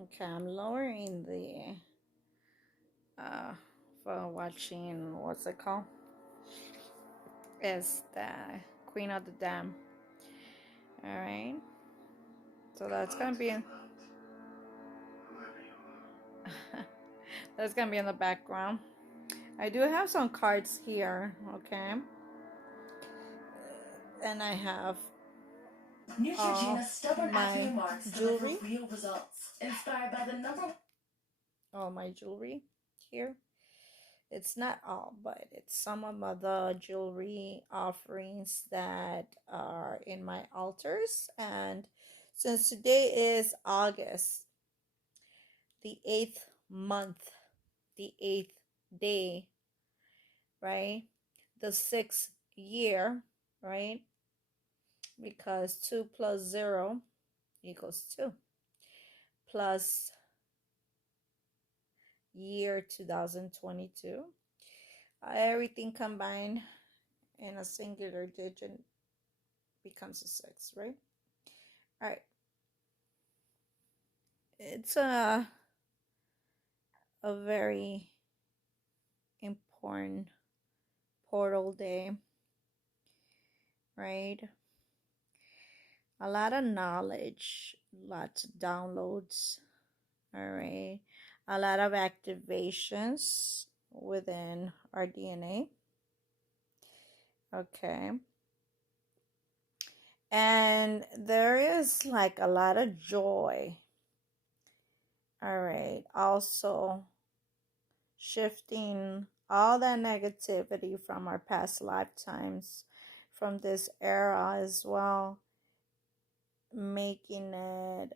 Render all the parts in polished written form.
Okay, I'm lowering the for watching, what's it called? It's the Queen of the Dam. All right, so that's gonna be in that's gonna be in the background. I do have some cards here, okay, and I have my jewelry, all my jewelry here. It's not all, but it's some of the jewelry offerings that are in my altars. And since today is August, the 8th month, the 8th day, right? The 6th year, right? Because 2 plus 0 equals 2, plus year 2022. Everything combined in a singular digit becomes a 6, right? All right. It's a very important portal day, right? A lot of knowledge, lots of downloads, all right? A lot of activations within our DNA, okay? And there is like a lot of joy, all right? Also, shifting all that negativity from our past lifetimes, from this era as well, making it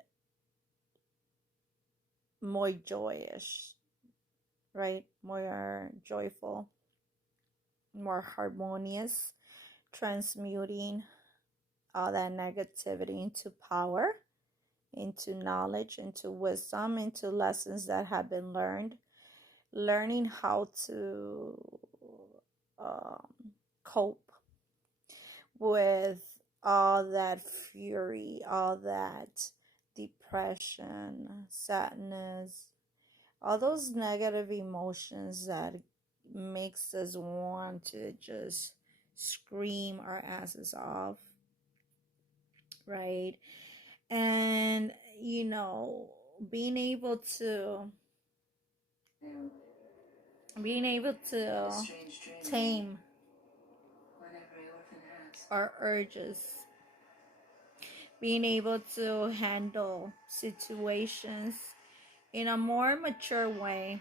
more joyous, right? More joyful, more harmonious, transmuting all that negativity into power, into knowledge, into wisdom, into lessons that have been learned, learning how to um, cope with all that fury, all that depression, sadness, all those negative emotions that makes us want to just scream our asses off, right? And being able to being able to tame our urges, being able to handle situations in a more mature way,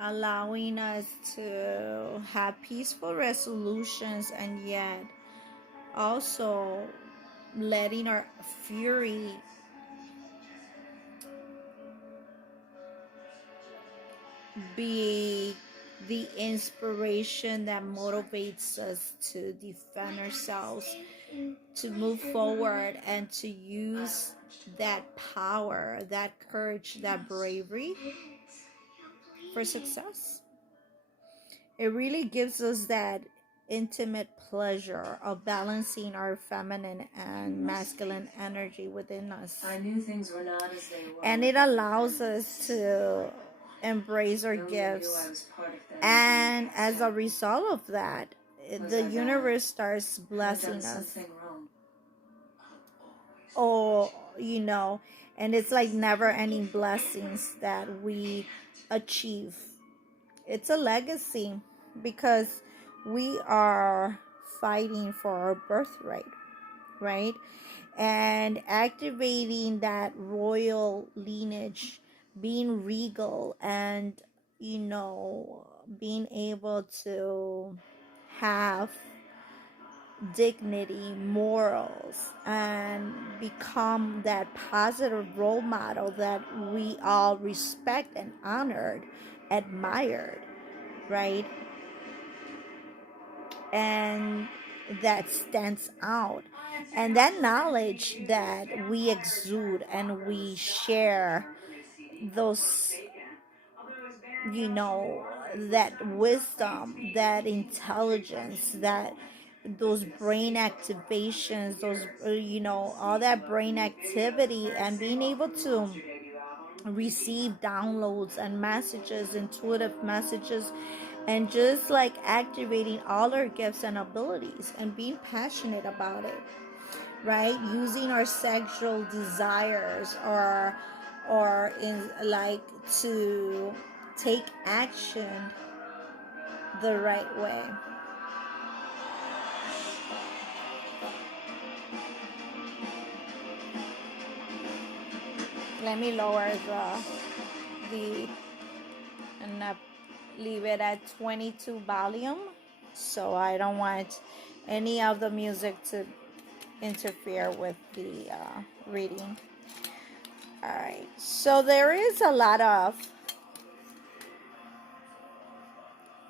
allowing us to have peaceful resolutions, and yet also letting our fury be the inspiration that motivates us to defend ourselves, to move forward, and to use that power, that courage, that bravery for success. It really gives us that intimate pleasure of balancing our feminine and masculine energy within us. I knew things were not as they were. And it allows us to embrace our gifts. And as a result of that, the universe starts blessing us. Oh, and it's like never ending blessings that we achieve. It's a legacy because we are fighting for our birthright, right? And activating that royal lineage, being regal, and being able to have dignity, morals, and become that positive role model that we all respect and honored, admired, right? And that stands out. And that knowledge that we exude and we share, those, that wisdom, that intelligence, that those brain activations, those all that brain activity, and being able to receive downloads and messages, intuitive messages, and just like activating all our gifts and abilities and being passionate about it, right? Using our sexual desires or in like to take action the right way. Let me lower the and leave it at 22 volume, so I don't want any of the music to interfere with the reading. All right, so there is a lot of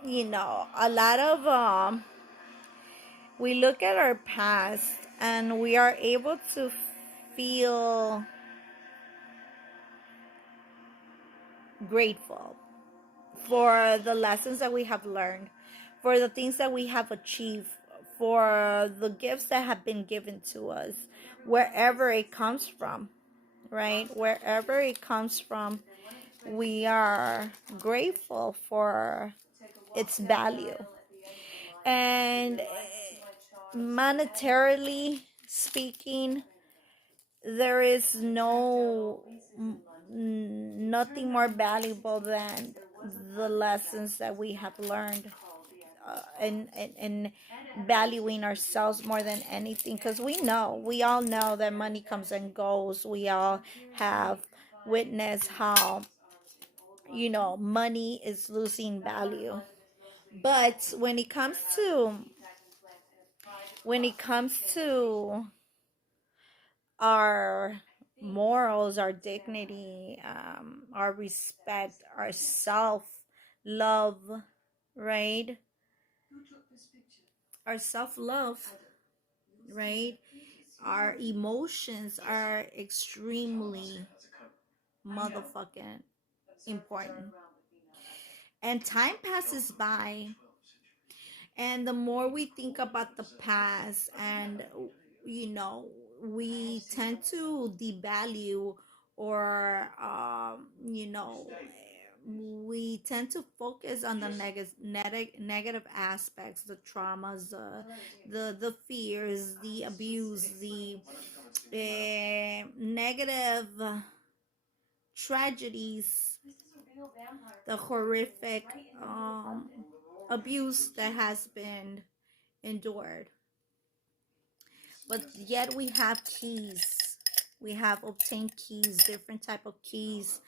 we look at our past and we are able to feel grateful for the lessons that we have learned, for the things that we have achieved, for the gifts that have been given to us, wherever it comes from, right? Wherever it comes from, we are grateful for its value. And monetarily speaking, there is nothing more valuable than the lessons that we have learned, and valuing ourselves more than anything, because we all know that money comes and goes. We all have witnessed how money is losing value. But when it comes to our morals, our dignity, our respect, our self love, right? Our self love, right? Our emotions are extremely motherfucking important. And time passes by, and the more we think about the past, and we tend to devalue, or we tend to focus on the negative aspects, the traumas, the fears, the abuse, the negative tragedies, the horrific abuse that has been endured. But yet we have keys. We have obtained keys, different type of keys,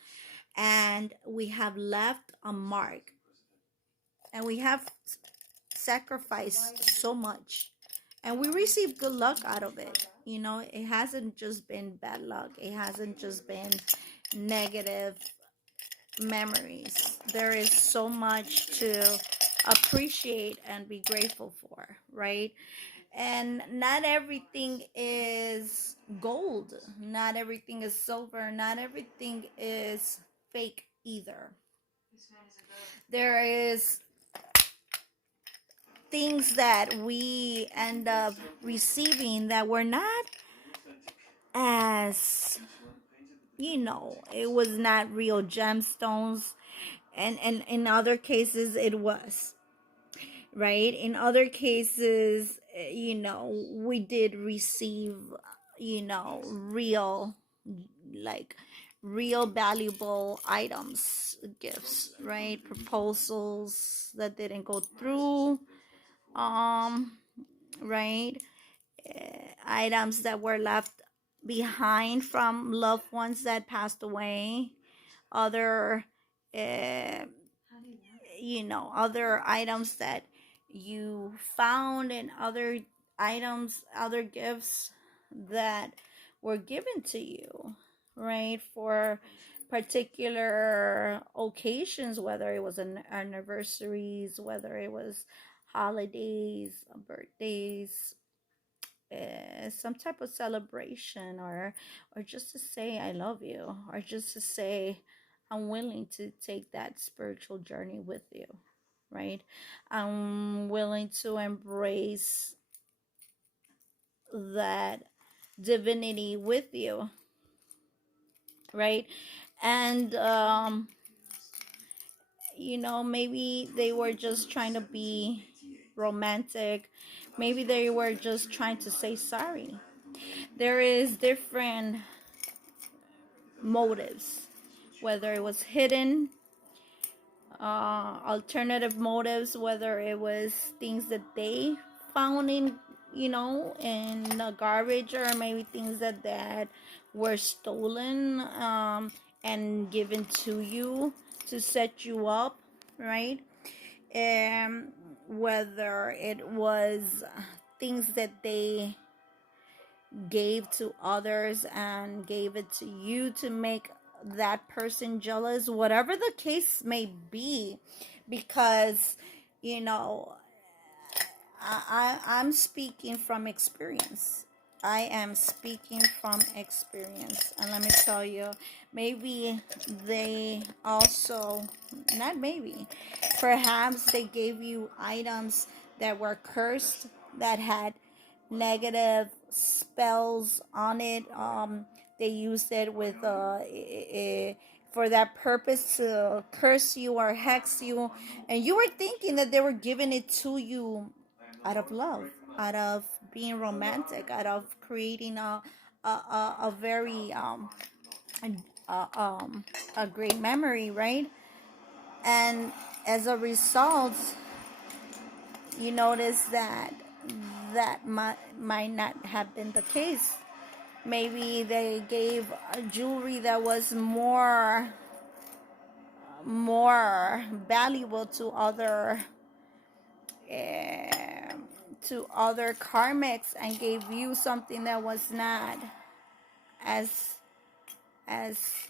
and we have left a mark. And we have sacrificed so much. And we receive good luck out of it. It hasn't just been bad luck. It hasn't just been negative memories. There is so much to appreciate and be grateful for, right? And not everything is gold, not everything is silver, not everything is fake either. There is things that we end up receiving that were not as it was not real gemstones, and in other cases it was, right? In other cases, we did receive, real, like real valuable items, gifts, right? Proposals that didn't go through, right? Items that were left behind from loved ones that passed away, other uh, other items that you found, and other gifts that were given to you, right? For particular occasions, whether it was an anniversaries, whether it was holidays, birthdays, some type of celebration, or just to say I love you, or just to say I'm willing to take that spiritual journey with you, right? I'm willing to embrace that divinity with you, right? And maybe they were just trying to be romantic. Maybe they were just trying to say sorry. There is different motives, whether it was hidden, alternative motives, whether it was things that they found in the garbage, or maybe things that were stolen, and given to you to set you up, right? Whether it was things that they gave to others and gave it to you to make that person jealous, whatever the case may be, because you know I'm speaking from experience. I am speaking from experience. And let me tell you, maybe they also, not maybe, perhaps they gave you items that were cursed, that had negative spells on it. They used it with for that purpose, to curse you or hex you, and you were thinking that they were giving it to you out of love, out of being romantic, out of creating a very a great memory, right? And as a result, you notice that might not have been the case. Maybe they gave jewelry that was more valuable uh, to other karmics, and gave you something that was not as as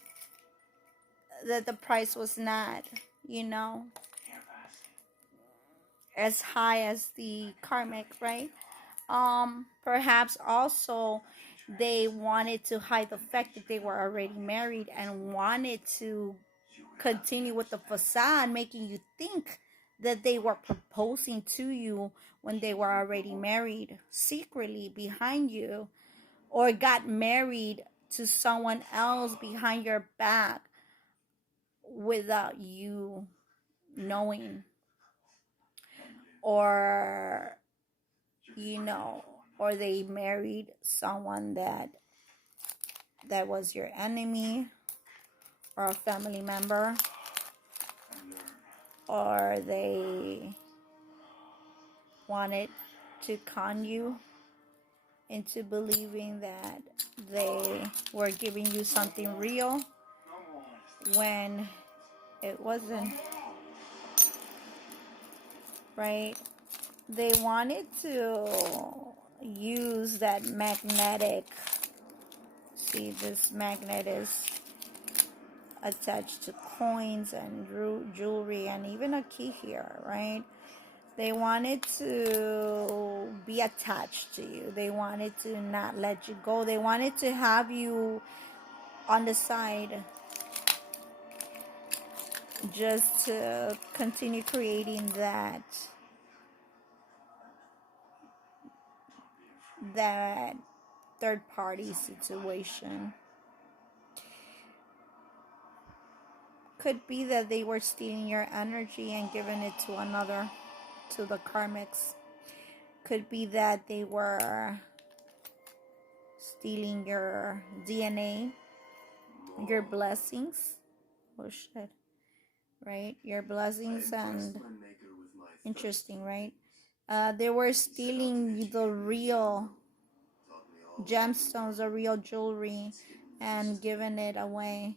that the price was not, you know as high as the karmic, right? Perhaps also they wanted to hide the fact that they were already married, and wanted to continue with the facade, making you think that they were proposing to you when they were already married secretly behind you, or got married to someone else behind your back without you knowing, or or they married someone that was your enemy, or a family member, or they wanted to con you into believing that they were giving you something real when it wasn't, right? They wanted to use that magnetic. See, this magnet is attached to coins and jewelry, and even a key here, right? They wanted to be attached to you. They wanted to not let you go. They wanted to have you on the side, just to continue creating that third party situation. Could be that they were stealing your energy and giving it to another, to the karmics. Could be that they were stealing your DNA, your blessings. Oh shit. Right? Your blessings. And interesting, right? They were stealing the real gemstones, the real jewelry, and giving it away.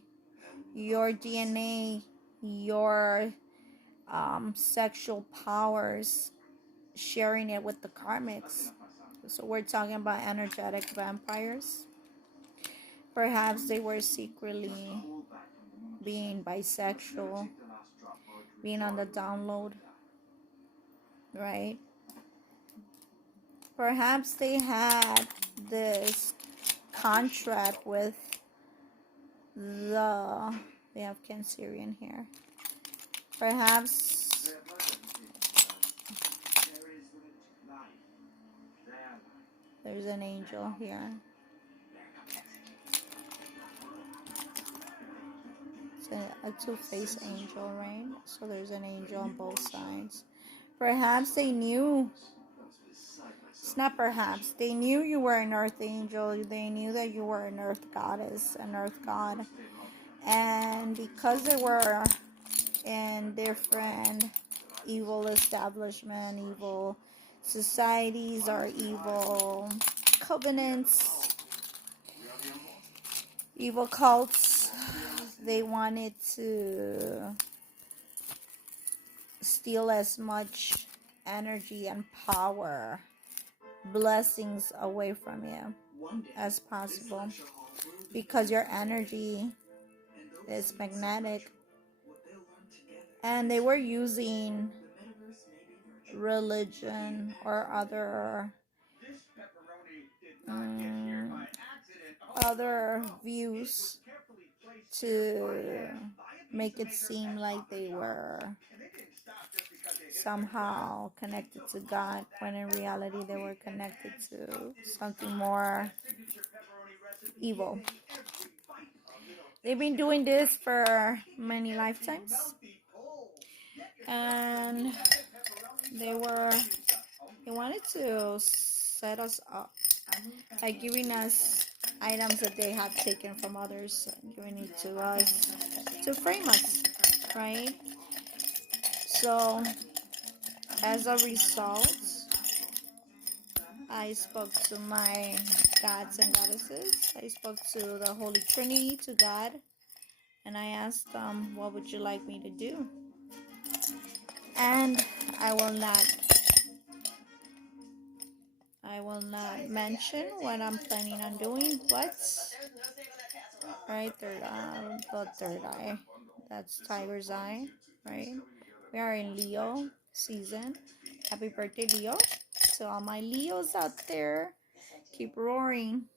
Your DNA, your sexual powers, sharing it with the karmics. So we're talking about energetic vampires. Perhaps they were secretly being bisexual, being on the download, right? Perhaps they had this contract with we have Cancerian here. Perhaps There's an angel here. It's a two-faced angel, right? So there's an angel on both sides. Perhaps they knew. It's not perhaps. They knew you were an earth angel. They knew that you were an earth goddess, an earth god. And because they were in different evil establishment, evil societies, or evil covenants, evil cults, they wanted to steal as much energy and power, blessings away from you as possible, because your energy is magnetic. And they were using religion or other views to make it seem like they were somehow connected to God, when in reality they were connected to something more evil. They've been doing this for many lifetimes, and they wanted to set us up by giving us items that they have taken from others, giving it to us to frame us, right? So as a result, I spoke to my gods and goddesses. I spoke to the Holy Trinity, to God, and I asked them, what would you like me to do? And I will not mention what I'm planning on doing, but right, the third eye, that's tiger's eye, right? We are in Leo season. Happy birthday, Leo. To all my Leos out there, keep roaring.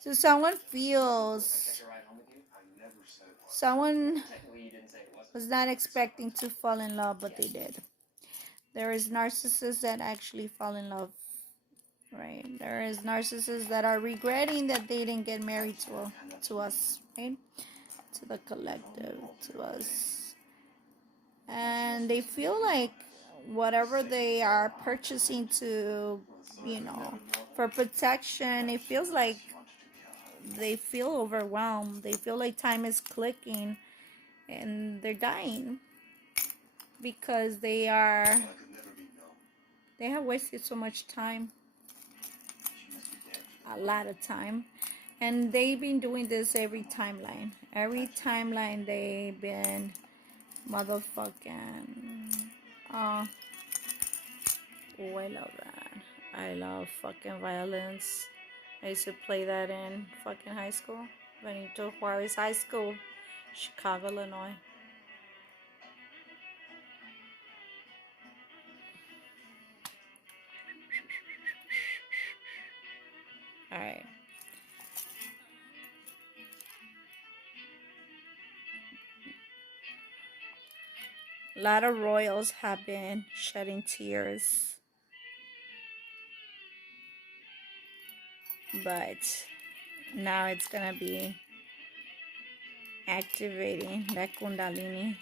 So someone was not expecting to fall in love, but they did. There is narcissists that actually fall in love, right? There is narcissists that are regretting that they didn't get married to us, right? To the collective, to us. And they feel like whatever they are purchasing to, for protection, it feels like they feel overwhelmed. They feel like time is clicking and they're dying because they have wasted so much time, a lot of time. And they've been doing this every timeline. Every timeline they've been motherfucking. Oh, I love that. I love fucking violence. I used to play that in fucking high school. Benito Juarez High School, Chicago, Illinois. Alright. A lot of royals have been shedding tears. But now it's gonna be activating that Kundalini.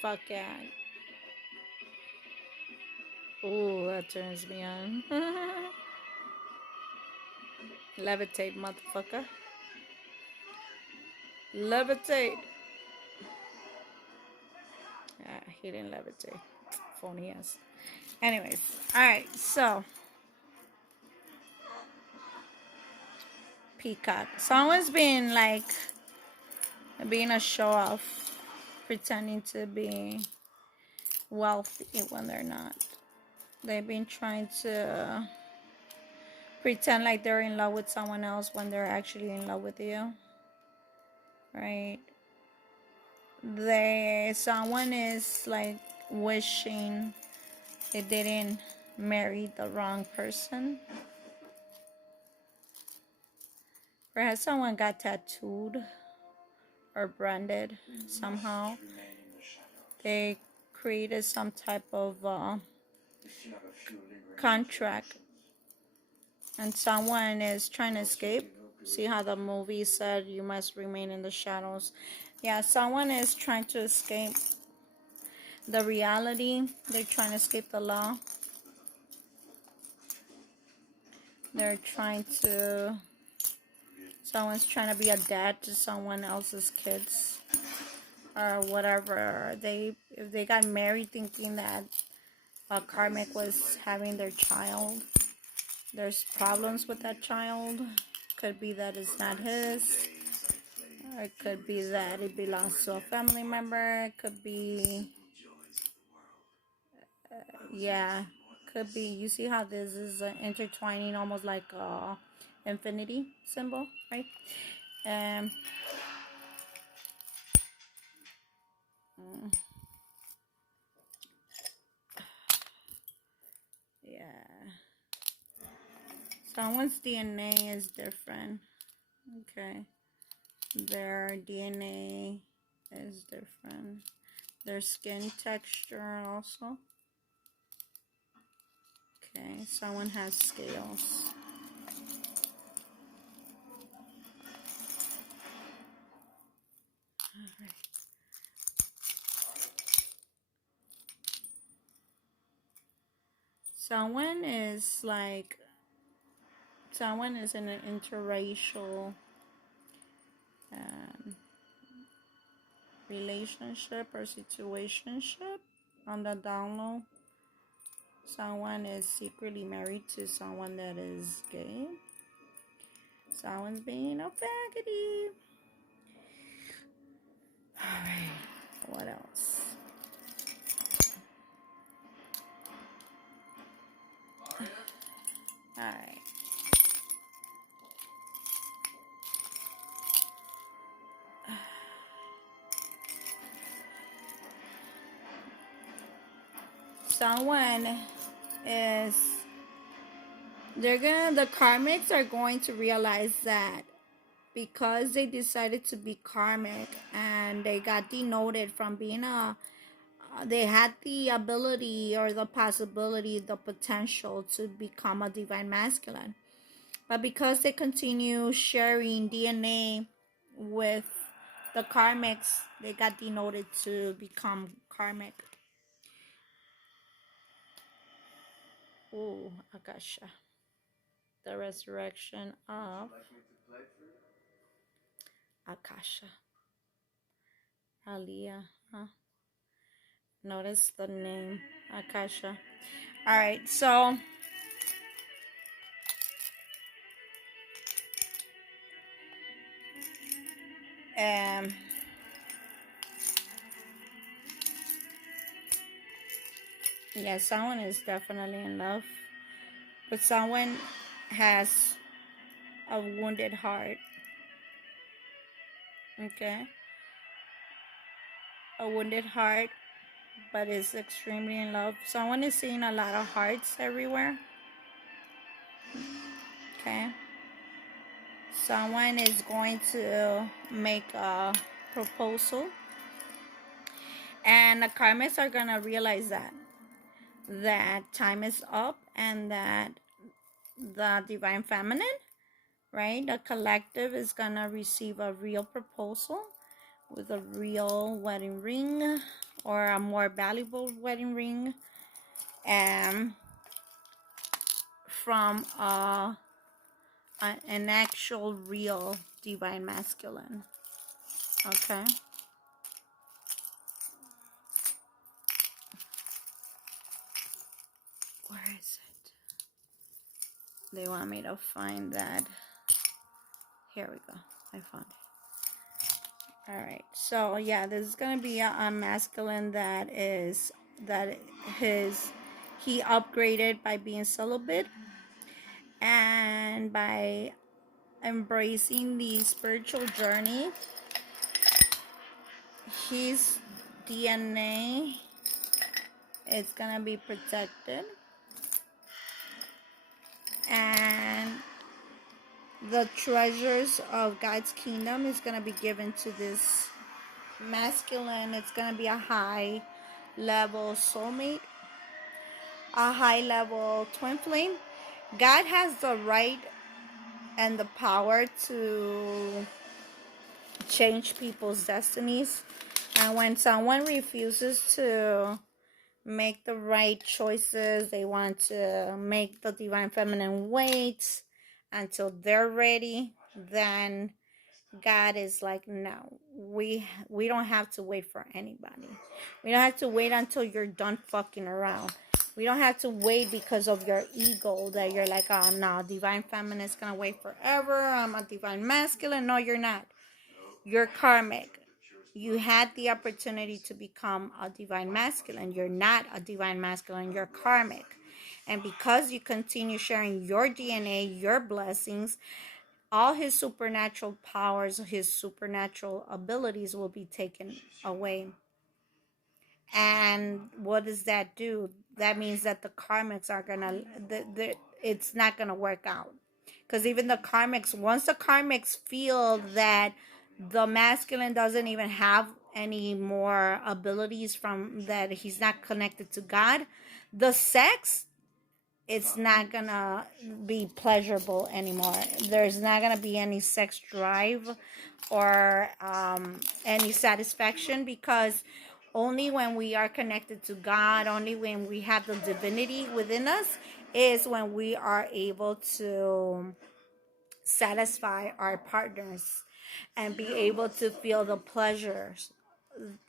Fuck yeah. Ooh, that turns me on. Levitate, motherfucker. Levitate. He didn't levitate. Phony ass. Anyways, alright, so Peacock. Someone's been like being a show off, pretending to be wealthy when they're not. They've been trying to pretend like they're in love with someone else when they're actually in love with you, right? Someone is like wishing they didn't marry the wrong person. Perhaps someone got tattooed or branded somehow. They created some type of contract, and someone is trying to escape. See how the movie said you must remain in the shadows? Yeah, someone is trying to escape the reality. They're trying to escape the law. They're trying to... Someone's trying to be a dad to someone else's kids or whatever. If they got married thinking that a karmic was having their child, there's problems with that child. Could be that it's not his. Or it could be that it belongs to a family member. It could be... yeah. Could be... You see how this is intertwining almost like a infinity symbol, right? Um... yeah. Someone's DNA is different. Okay. Their DNA is different. Their skin texture also. Okay, someone has scales. Alright. Someone is in an interracial relationship or situationship on the down low. Someone is secretly married to someone that is gay. Someone's being a faggoty. Alright, what else? Alright. Someone is... the karmics are going to realize that because they decided to be karmic and they got denoted from being they had the ability or the possibility, the potential to become a divine masculine. But because they continue sharing DNA with the karmics, they got denoted to become karmic. Ooh, Akasha. The resurrection of Akasha. Aliyah, huh? Notice the name, Akasha. Alright, so yeah, someone is definitely in love, but someone has a wounded heart. Okay, a wounded heart, but is extremely in love. Someone is seeing a lot of hearts everywhere. Okay, someone is going to make a proposal, and the karmics are gonna realize that time is up, and that the divine feminine, right, the collective, is gonna receive a real proposal with a real wedding ring, or a more valuable wedding ring, from an actual real divine masculine. Okay, where is it? They want me to find that. Here we go, I found it. Alright, so yeah, this is gonna be a masculine that he upgraded by being celibate and by embracing the spiritual journey. His DNA is gonna be protected, and the treasures of God's kingdom is gonna be given to this masculine, it's going to be a high level soulmate, a high level twin flame. God has the right and the power to change people's destinies. And when someone refuses to make the right choices, they want to make the divine feminine wait until they're ready, then God is like, no, we don't have to wait for anybody. We don't have to wait until you're done fucking around. We don't have to wait because of your ego that you're like, oh no, divine feminine is gonna wait forever. I'm a divine masculine. No, you're not. You're karmic. You had the opportunity to become a divine masculine. You're not a divine masculine. You're karmic. And because you continue sharing your DNA, your blessings, all his supernatural powers, his supernatural abilities will be taken away. And what does that do? That means that the karmics are gonna, it's not gonna work out. Because even the karmics, once the karmics feel that the masculine doesn't even have any more abilities, from that he's not connected to God, the sex, it's not gonna be pleasurable anymore. There's not gonna be any sex drive or any satisfaction, because only when we are connected to God, only when we have the divinity within us, is when we are able to satisfy our partners and be able to feel the pleasures,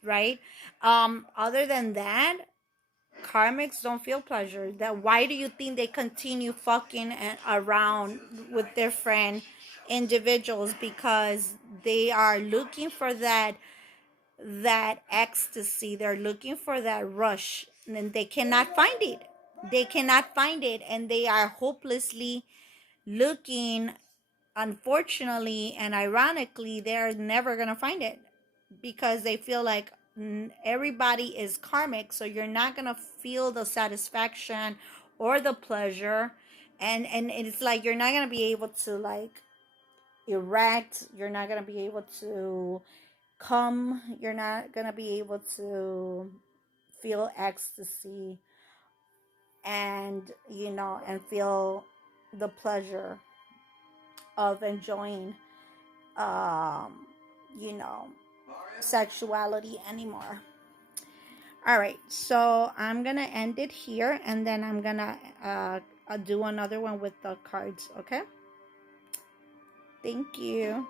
right? Other than that, karmics don't feel pleasure. That why do you think they continue fucking around with different individuals? Because they are looking for that ecstasy. They're looking for that rush, and they cannot find it. They cannot find it, and they are hopelessly looking. Unfortunately and ironically, they're never gonna find it, because they feel like everybody is karmic, so you're not gonna feel the satisfaction or the pleasure, and it's like you're not gonna be able to like erect, you're not gonna be able to come, you're not gonna be able to feel ecstasy, and and feel the pleasure of enjoying um you know sexuality anymore. All right, so I'm gonna end it here, and then I'm gonna do another one with the cards. Okay, thank you.